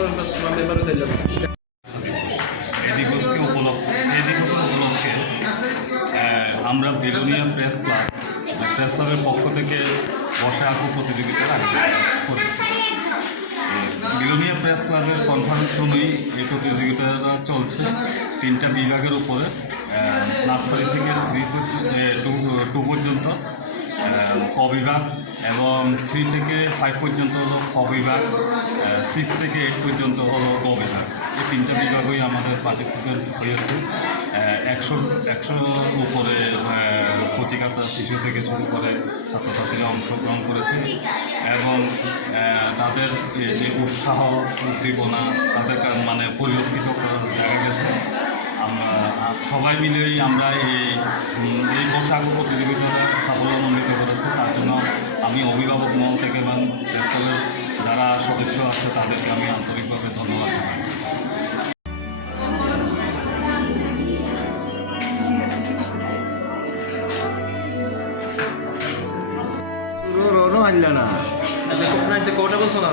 এই দিবসকে উপলক্ষে আমরা বেগুনিয়া প্রেস ক্লাবের পক্ষ থেকে বসা আঁকো প্রতিযোগিতার আয়োজন করেছি। বেগুনিয়া প্রেস ক্লাবের কনফারেন্স রুমেই এই প্রতিযোগিতাটা চলছে। 3টা বিভাগের উপরে নার্সারি থেকে 2 পর্যন্ত ক বিভাগ এবং 3 থেকে 5 পর্যন্ত হলো খ বিভাগ, 6 থেকে 8 পর্যন্ত হলো গ বিভাগ। এই 3টা বিভাগই আমাদের পার্টিসিপেন্ট হয়েছে। 100 উপরে কচিকাঁচা শিশু থেকে শুরু করে ছাত্রছাত্রীরা অংশগ্রহণ করেছে এবং তাদের যে উৎসাহ উদ্দীপনা তাদের মানে পরিলক্ষিত দেখা গেছে। আমরা সবাই মিলেই আমরা এই পোশাক প্রতিযোগিতাটা সাফল্যমণ্ডিত করেছে। তার জন্য আমি অভিভাবক মহল থেকে এবং প্রেসক্লাবের যারা সদস্য আছে তাদেরকে আমি আন্তরিকভাবে ধন্যবাদ জানাচ্ছি। আচ্ছা কটা বলছো না?